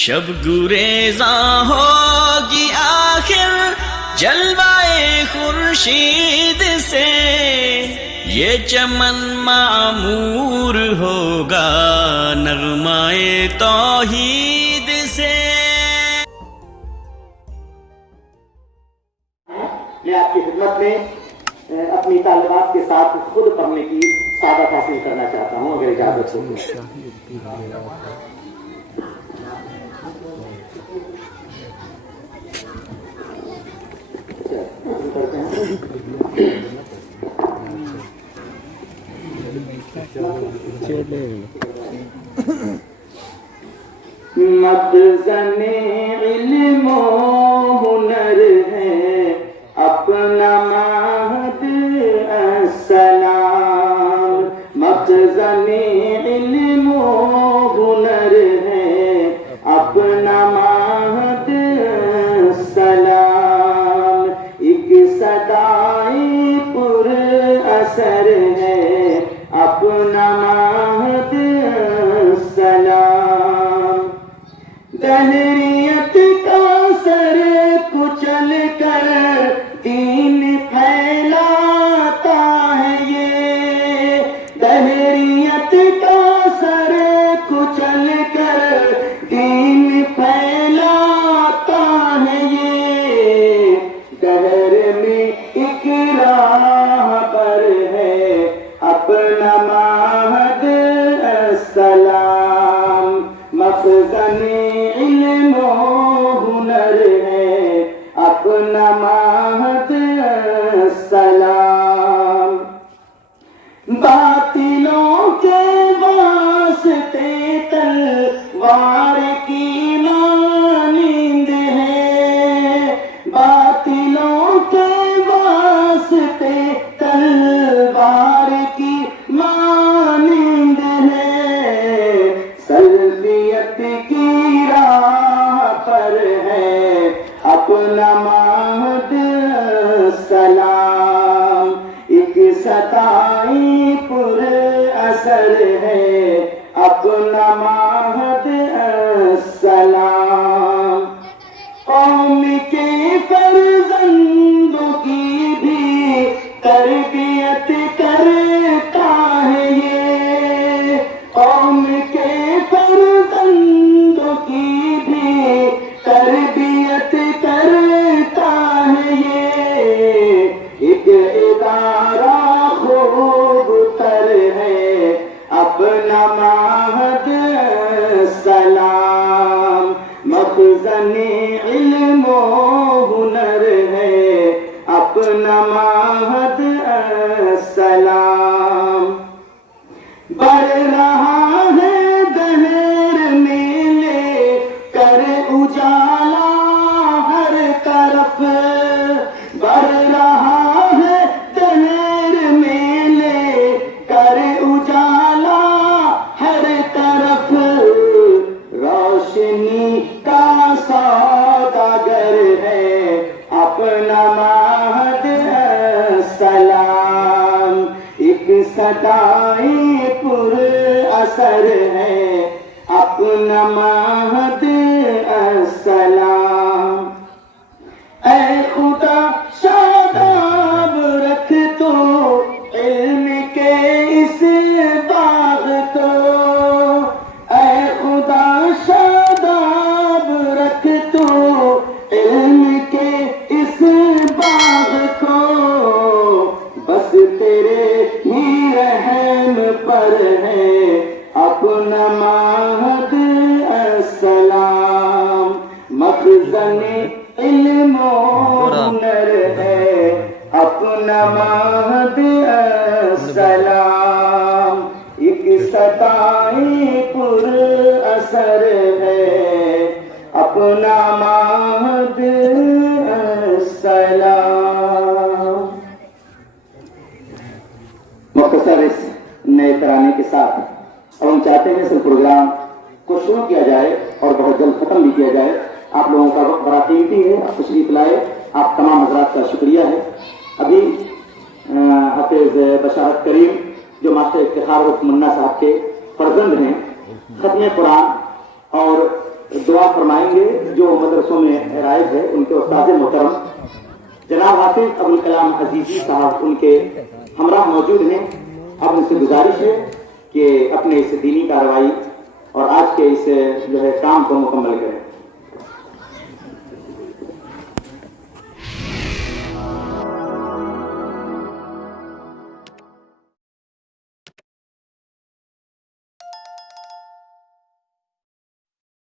شب گریزاں ہوگی آخر جلوائے خورشید سے، یہ چمن معمور ہوگا نغمائے توحید سے۔ میں آپ کی خدمت میں اپنی طالبات کے ساتھ خود پڑھنے کی سعادت حاصل کرنا چاہتا ہوں، اگر اجازت ہو۔ مخزن علم و ہنر ہے اپنا مہد السلام، مخزن علم و ہنر ہے اپنا مہد السلام، ایک صدائی پر اثر ہے اپنا مہد السلام، دہریت کا سر کچل کر دین پھیلاتا ہے یہ، دہریت کا سر کچل کر دین پھیلاتا ہے یہ، دہر میں ایک راہ پر ہے اپنا مہد السلام، مخزن علم و ہنر ہے اپنا مہد السلام، باطلوں کے واسطے تلوار کی مانند ہے، باطلوں کے واسطے تلوار کی مانند ہے، سلبیت کی راہ پر ہے اپنا مہد السلام، ایک ستائی پر اثر ہے اپنا مہد السلام، قوم کے فرزندوں کی بھی تربیت کرتا ہے یہ، قوم کے فرزندوں کی بھی تربیت کرتا ہے یہ، ایک ادارہ خوب تر ہے اپنا مہد السلام، مخزن علم و ہنر ہے اپنا مہد السلام، بڑھ رہا ہے دہر میں لے کر اجالا ہر طرف، بڑھ رہا ہے دہر میں لے کر اجالا ہر طرف، روشنی کا سوداگر ہے اپنا مہد السلام، ایک صدائی پر اثر ہے اپنا مہد السلام، اے خدا شاداب رکھ تو علم کے اس باغ کو، اے خدا شاداب رکھ تو علم کے اس باغ کو، بس تیرے ہی رحم پر ہے اپنا مہد السلام، مخزن علم و ہنر ہے اپنا مہد السلام، ایک ستائی پر اثر ہے اپنا مہد السلام۔ مختصر اس نئے ترانے کے ساتھ اور ہم چاہتے ہیں اس پروگرام کو شروع کیا جائے اور بہت جلد ختم بھی کیا جائے۔ آپ لوگوں کا وقت بڑا قیمتی ہے، آپ تشریف لائے، آپ تمام حضرات کا شکریہ ہے۔ ابھی حافظ بشارت کریم جو ماسٹر افتخار منا صاحب کے فرزند ہیں، ختم قرآن اور دعا فرمائیں گے جو مدرسوں میں رائج ہے ان کے استاد محترم جناب حافظ ابوالکلام عزیزی صاحب ان کے ہمراہ موجود ہیں. اب ان سے گزارش ہے کہ اپنے اس دینی کارروائی اور آج کے اس جو ہے کام کو مکمل کریں.